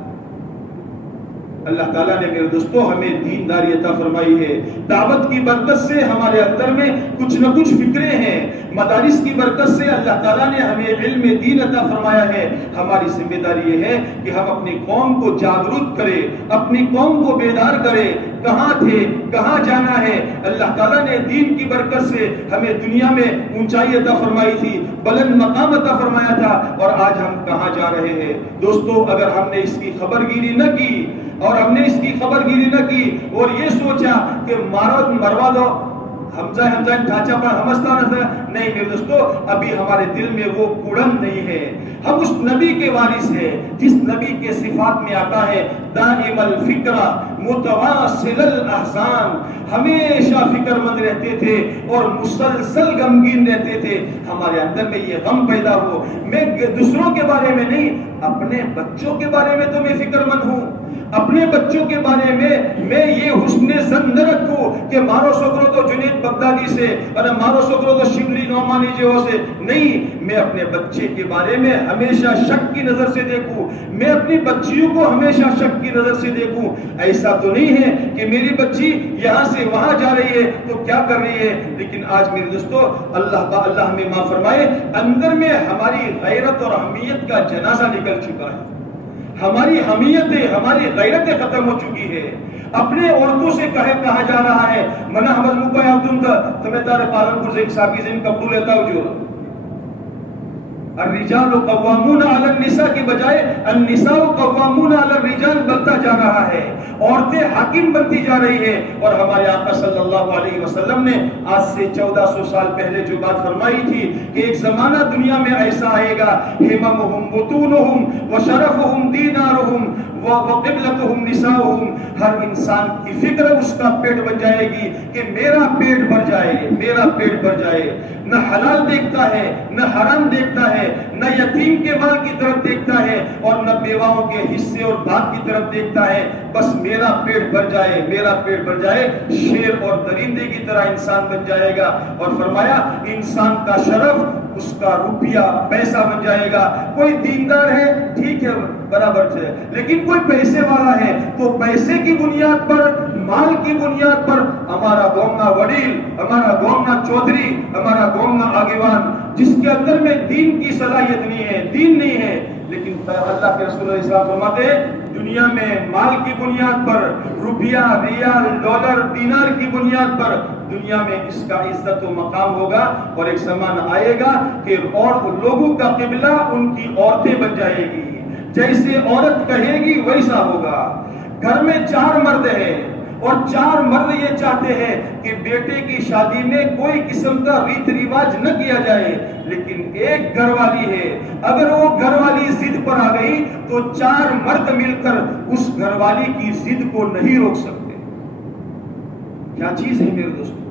اللہ تعالیٰ نے میرے دوستو ہمیں دینداری عطا فرمائی ہے، دعوت کی برکت سے ہمارے اندر میں کچھ نہ کچھ فکریں ہیں، مدارس کی برکت سے اللہ تعالیٰ نے ہمیں علم دین عطا فرمایا ہے۔ ہماری ذمہ داری یہ ہے کہ ہم اپنی قوم کو جاگرک کریں، اپنی قوم کو بیدار کریں، کہاں تھے، کہاں جانا ہے۔ اللہ تعالیٰ نے دین کی برکت سے ہمیں دنیا میں اونچائی عطا فرمائی تھی، بلند مقام عطا فرمایا تھا، اور آج ہم کہاں جا رہے ہیں۔ دوستو، اگر ہم نے اس کی خبر گیری نہ کی اور ہم نے اس کی خبر گیری نہ کی اور یہ سوچا کہ مروا دو، حمزہ ڈھانچہ پر ہمستا نہیں میرے دوستو، ابھی ہمارے دل میں وہ کڑن نہیں ہے۔ ہم اس نبی کے وارث ہیں جس نبی کے صفات میں آتا ہے دائم الفکرہ متواصل الاحزان، ہمیشہ فکر مند رہتے تھے اور مسلسل غمگین رہتے تھے۔ ہمارے اندر میں یہ غم پیدا ہو، میں دوسروں کے بارے میں نہیں، اپنے بچوں کے بارے میں تو میں فکر مند ہوں، اپنے بچوں کے بارے میں یہ حسن ظن نہ رکھوں کہ مارو سکرو تو جنید بغدادی سے اور مارو سکرو تو شبلی نعمانی جو سے نہیں، میں اپنے بچے کے بارے میں ہمیشہ شک کی نظر سے دیکھوں، میں اپنی بچیوں کو ہمیشہ شک کی نظر سے دیکھوں۔ ایسا تو نہیں ہے کہ میری بچی یہاں سے وہاں جا رہی ہے تو کیا کر رہی ہے، لیکن آج میرے دوستو اللہ ہمیں معاف فرمائے، اندر میں ہماری غیرت اور اہمیت کا جنازہ نکل چکا ہے۔ ہماری حمیتیں، ہماری غیرتیں ختم ہو چکی ہے. اپنے عورتوں سے کہا جا رہا ہے منا حمد مکہ عبدن تھا تمہیں تارے پالنپور سے ایک صحابی سے ان کپڑو لیتا ہو جو الرجال قوامون علی النساء کی بجائے النساء قوامون علی الرجال بنتا جا رہا ہے. عورتیں حاکم بنتی جا رہی ہے. اور ہمارے آقا صلی اللہ علیہ وسلم نے آج سے 1400 سال پہلے جو بات فرمائی تھی کہ ایک زمانہ دنیا میں ایسا آئے گا ہممہم بطونہم وشرفہم دینارہم وقبلتہم نساؤہم. ہر انسان کی فکر اس کا پیٹ بن جائے گی کہ میرا پیٹ بھر جائے، میرا پیٹ بھر جائے. نہ حلال دیکھتا ہے، نہ حرام دیکھتا ہے، نہ یتیم کے مال کی طرف دیکھتا ہے اور نہ بیواؤں کے حصے اور بھاگ کی طرف دیکھتا ہے. بس میرا پیٹ بھر جائے، میرا پیٹ بھر جائے. شیر اور درندے کی طرح انسان بن جائے گا. اور فرمایا انسان کا شرف اس کا روپیہ پیسہ بن جائے گا. کوئی دیندار ہے ٹھیک ہے برابر ہے، لیکن کوئی پیسے والا ہے تو پیسے کی بنیاد پر، مال کی بنیاد پر ہمارا گومنا وڈیل، ہمارا گومنا چودھری، ہمارا گومنا آگیوان جس کے اندر میں دین کی صلاحیت نہیں ہے، دین نہیں ہے. لیکن اللہ کے رسول علیہ السلام فرماتے ہیں دنیا میں مال کی بنیاد پر، روپیہ، ریال، ڈالر، دینار کی بنیاد پر دنیا میں اس کا عزت و مقام ہوگا. اور ایک زمانہ آئے گا کہ اور لوگوں کا قبلہ ان کی عورتیں بن جائے گی. جیسے عورت کہے گی ویسا ہوگا. گھر میں 4 مرد ہیں اور 4 مرد یہ چاہتے ہیں کہ بیٹے کی شادی میں کوئی قسم کا ریت رواج نہ کیا جائے، لیکن ایک گھر والی ہے. اگر وہ گھر والی ضد پر آ گئی تو 4 مرد مل کر اس گھر والی کی ضد کو نہیں روک سکتے. کیا چیز ہے میرے دوستو؟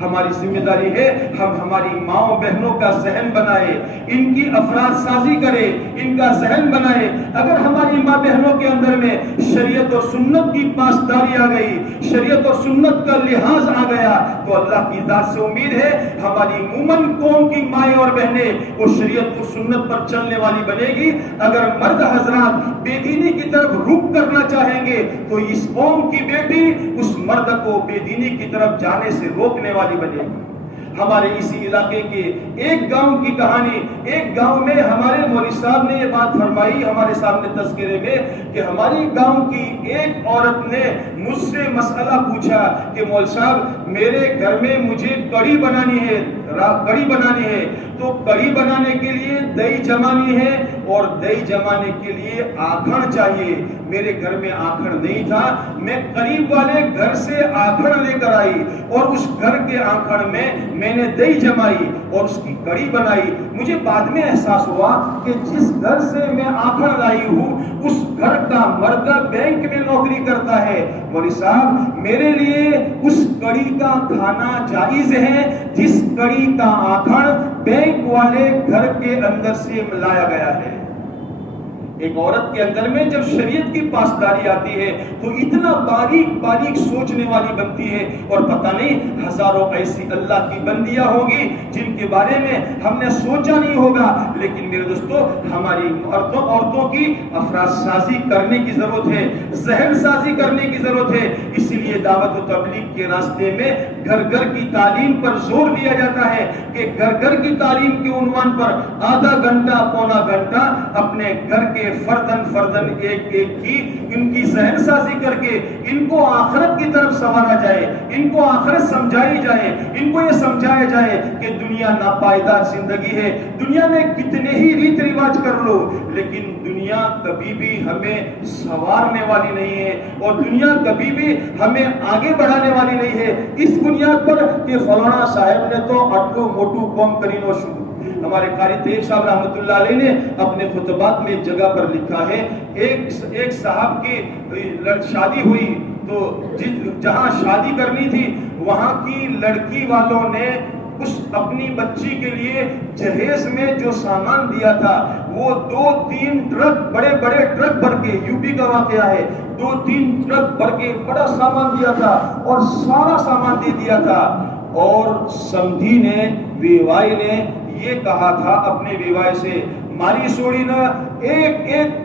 ہماری ذمہ داری ہے ہم ہماری ماؤں بہنوں کا ذہن بنائے، ان کی افراد سازی کرے، ان کا ذہن بنائے. اگر ہماری ماں بہنوں کے اندر میں شریعت اور سنت کی پاسداری آ گئی، شریعت اور سنت کا لحاظ آ گیا تو اللہ کی ذات سے امید ہے ہماری مومن قوم کی مائیں اور بہنیں وہ شریعت اور سنت پر چلنے والی بنے گی. اگر مرد حضرات بے دینی کی طرف رخ کرنا چاہیں گے تو اس قوم کی بیٹی اس مرد کو بے دینی کی طرف جانے سے روکنے والی بنے گی. ہمارے اسی علاقے کے ایک گاؤں کی کہانی، ایک گاؤں میں ہمارے مولوی صاحب نے یہ بات فرمائی ہمارے سامنے تذکرے میں کہ ہماری گاؤں کی ایک عورت نے مجھ سے مسئلہ پوچھا کہ مولوی صاحب میرے گھر میں مجھے کڑی بنانی ہے، کڑی بنانی ہے تو کڑی بنانے کے لیے دہی جمانی ہے اور دہی جمانے کے لیے آکھن چاہیے. میرے گھر میں آکھن نہیں تھا، میں قریب والے گھر سے آکھن لے کر آئی اور اس گھر کے آکھن میں نے دہی جمائی اور اس کی کڑی بنائی. مجھے بعد میں احساس ہوا کہ جس گھر سے میں آکھن لائی ہوں اس گھر کا مرد بینک میں نوکری کرتا ہے. مولوی صاحب میرے لیے اس کڑی کا کھانا جائز ہے جس کڑی کا آکھن بینک والے گھر کے اندر سے لایا گیا ہے. ایک عورت کے اندر میں جب شریعت کی پاسداری آتی ہے تو اتنا باریک باریک سوچنے والی بنتی ہے. اور پتہ نہیں ہزاروں ایسی اللہ کی بندیاں ہوگی جن کے بارے میں ہم نے سوچا نہیں ہوگا. لیکن میرے دوستو ہماری عورتوں کی افراد سازی کرنے کی ضرورت ہے، ذہن سازی کرنے کی ضرورت ہے. اسی لیے دعوت و تبلیغ کے راستے میں گھر گھر کی تعلیم پر زور دیا جاتا ہے کہ گھر گھر کی تعلیم کے عنوان پر آدھا گھنٹہ پونا گھنٹہ اپنے گھر کے فردن ایک کی ان کی ذہن سازی کر کے ان کو آخرت کی طرف سنوارا جائے، ان کو آخرت سمجھائی جائے، ان کو یہ سمجھایا جائے کہ دنیا ناپائیدار زندگی ہے. دنیا میں کتنے ہی ریت رواج کر لو لیکن دنیا کبھی بھی ہمیں سنوارنے والی نہیں ہے اور دنیا کبھی بھی ہمیں آگے بڑھانے والی نہیں ہے. اس بنیاد پر کہ فلانا صاحب نے تو اٹلو موٹو قوم کرینو شروع. ہمارے قاری طیب صاحب رحمۃ اللہ علیہ نے اپنے خطبات میں ایک جگہ پر لکھا ہے ایک صاحب کی شادی ہوئی تو جہاں شادی کرنی تھی وہاں کی لڑکی والوں نے اس اپنی بچی کے لیے جہیز میں جو سامان دیا تھا وہ 2-3 ٹرک بڑے بڑے ٹرک بھر کے، یو پی کا واقعہ ہے، 2-3 ٹرک بھر کے بڑا سامان دیا تھا اور سارا سامان دے دیا تھا. اور سمدھی نے بیوائی نے یہ کہا تھا اپنے بیوائی سے ماری سوڑی نہ ایک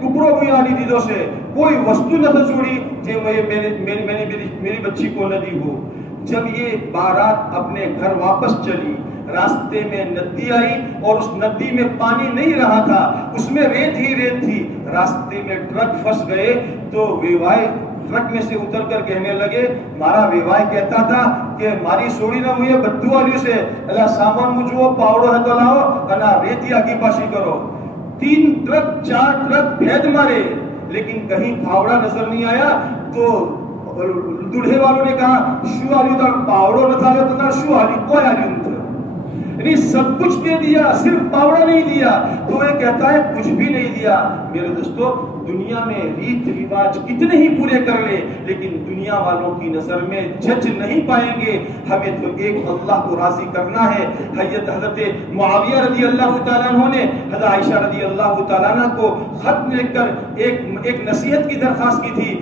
ٹکڑوں بھی آلی دیدوں سے کوئی وستو نہ تھا چھوڑی جو میری بچی کو نہ دی ہو. جب یہ بارات اپنے گھر واپس چلی راستے میں ندی آئی اور اس ندی میں پانی نہیں رہا تھا، اس میں ریت ہی ریت تھی، راستے میں ٹرک پھنس گئے تو ویوائے ٹرک میں سے اتر کر کہنے لگے، مارا ویوائے کہتا تھا کہ ماری سوڑی نہ ہوئی بدو والی سے اللہ سامان مجھو پاوڑو ہے تو لاؤ انا ریتی آگی پاشی کرو. 3 ٹرک 4 ٹرک بھید مارے لیکن کہیں پھاوڑا نظر نہیں آیا. تو دلہے والوں نے کہا شو آلی تا پاوڑو نہ تھا تو شو آلی کوئی آلی انتر، یعنی سب کچھ دے دیا صرف پاوڑا نہیں دیا. تو یہ کہتا ہے کچھ بھی نہیں دیا. میرے دوستو دنیا میں ریت رواج کتنے ہی پورے کر لے لیکن دنیا والوں کی نظر میں جج نہیں پائیں گے. ہمیں تو ایک اللہ کو راضی کرنا ہے. حضرت معاویہ رضی اللہ تعالیٰ عنہ نے حضرت عائشہ رضی اللہ تعالیٰ عنہ کو خط لکھ کر ایک نصیحت کی درخواست کی تھی،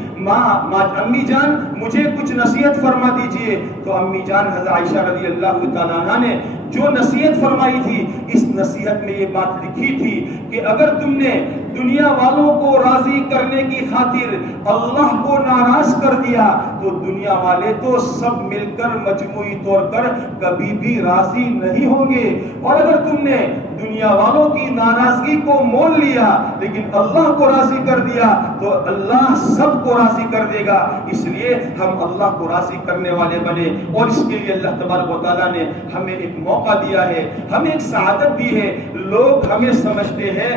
امی جان مجھے کچھ نصیحت فرما دیجئے. تو امی جان حضرت عائشہ رضی اللہ تعالیٰ عنہ نے جو نصیحت فرمائی تھی اس نصیحت میں یہ بات لکھی تھی کہ اگر تم نے دنیا والوں کو راضی کرنے کی خاطر اللہ کو ناراض کر دیا تو دنیا والے تو سب مل کر مجموعی طور پر کبھی بھی راضی نہیں ہوں گے. اور اگر تم نے دنیا والوں کی ناراضگی کو مول لیا لیکن اللہ کو راضی کر دیا تو اللہ سب کو راضی کر دے گا. اس لیے ہم اللہ کو راضی کرنے والے بنے اور اس کے لیے اللہ تبارک و تعالیٰ نے ہمیں ایک موقع دیا ہے، ہمیں ایک سعادت دی ہے. لوگ ہمیں سمجھتے ہیں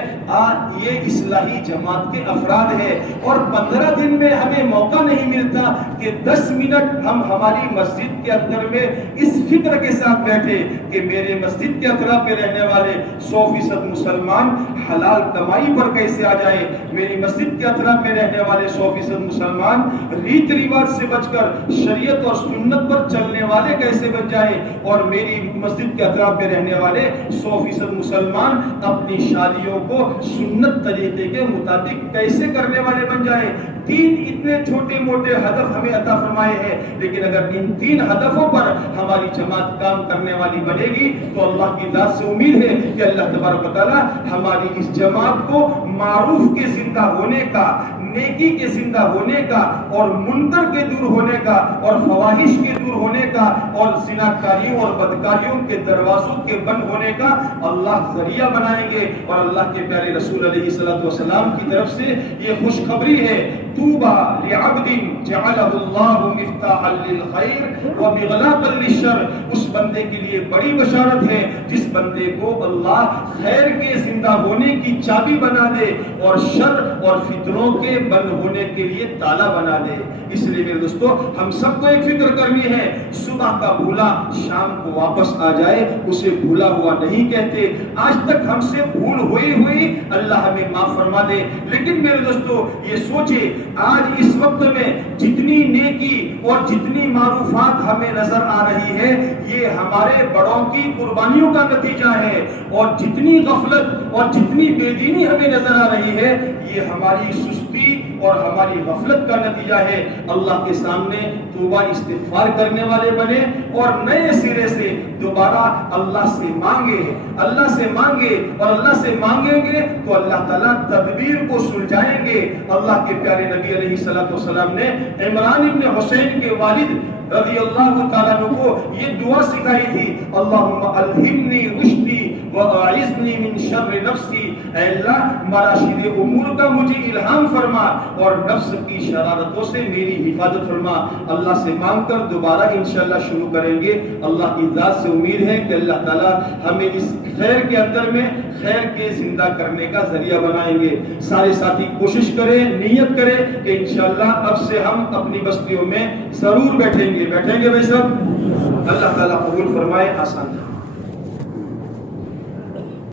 یہ اصلاحی جماعت کے افراد ہیں اور 15 دن میں ہمیں موقع نہیں ملتا کہ 10 منٹ ہم ہماری مسجد کے اندر میں اس فکر کے ساتھ بیٹھے کہ میرے مسجد کے اطراف میں رہنے والے 100% مسلمان حلال کمائی پر کیسے آ جائیں، میری مسجد کے اطراف میں رہنے والے 100% مسلمان ریت رواج سے بچ کر شریعت اور سنت پر چلنے والے کیسے بن جائیں، اور میری مسجد کے اطراف میں رہنے والے 100% مسلمان اپنی شادیوں کو سنت طریقے کے مطابق کیسے کرنے والے بن جائیں. 3 اتنے چھوٹے موٹے ہدف ہمیں عطا فرمائے ہیں لیکن اگر ان 3 ہدفوں پر ہماری جماعت کام کرنے والی بنے گی تو اللہ کی ذات سے امید ہے کہ اللہ تبارک و تعالی ہماری اس جماعت کو معروف کے زندہ ہونے کا، نیکی کے زندہ ہونے کا اور منکر کے دور ہونے کا اور فواحش کے دور ہونے کا اور زناکاریوں اور بدکاریوں کے دروازوں کے بند ہونے کا اللہ ذریعہ بنائیں گے. اور اللہ کے پیارے رسول علیہ الصلوۃ والسلام کی طرف سے یہ خوشخبری ہے، طوبى لعبد جعلہ اللہ مفتاحا للخیر ومغلاقا للشر. اس بندے کے لیے بڑی بشارت ہے جس بندے کو اللہ خیر کے زندہ ہونے کی چابی بنا دے اور شر اور فتنوں کے بند ہونے کے لیے تالا بنا دے. اس لیے میرے دوستو ہم سب کو ایک فکر کرنی ہے، صبح کا بھولا شام کو واپس آ جائے اسے بھولا ہوا نہیں کہتے. آج تک ہم سے بھول ہوئی اللہ ہمیں معاف فرما دے. لیکن میرے دوستو یہ سوچے آج اس وقت میں جتنی نیکی اور جتنی معروفات ہمیں نظر آ رہی ہے یہ ہمارے بڑوں کی قربانیوں کا نتیجہ ہے، اور جتنی غفلت اور جتنی بے دینی ہمیں نظر آ رہی ہے یہ ہماری سستی اور ہماری غفلت کا نتیجہ ہے. اللہ کے سامنے توبہ استغفار کرنے والے بنے اور نئے سرے سے دوبارہ اللہ سے مانگے اور اللہ سے مانگیں گے تو اللہ تعالیٰ تدبیر کو سلجھائیں گے. اللہ کے پیارے نبی علیہ الصلوۃ والسلام نے عمران ابن حسین کے والد رضی اللہ تعالیٰ عنہ کو یہ دعا سکھائی تھی، اللہم الہمنی رشدی واعذنی من شر نفسی. اے اللہ مراشد امور کا مجھے الہام فرما اور نفس کی شرارتوں سے میری حفاظت فرما. اللہ سے مانگ کر دوبارہ انشاءاللہ شروع کریں گے. اللہ کی ذات سے امید ہے کہ اللہ تعالیٰ ہمیں اس خیر کے اندر میں خیر کے زندہ کرنے کا ذریعہ بنائیں گے. سارے ساتھی کوشش کریں، نیت کریں کہ انشاءاللہ اب سے ہم اپنی بستیوں میں ضرور بیٹھیں گے بھائی صاحب. اللہ تعالیٰ قبول فرمائے. آسان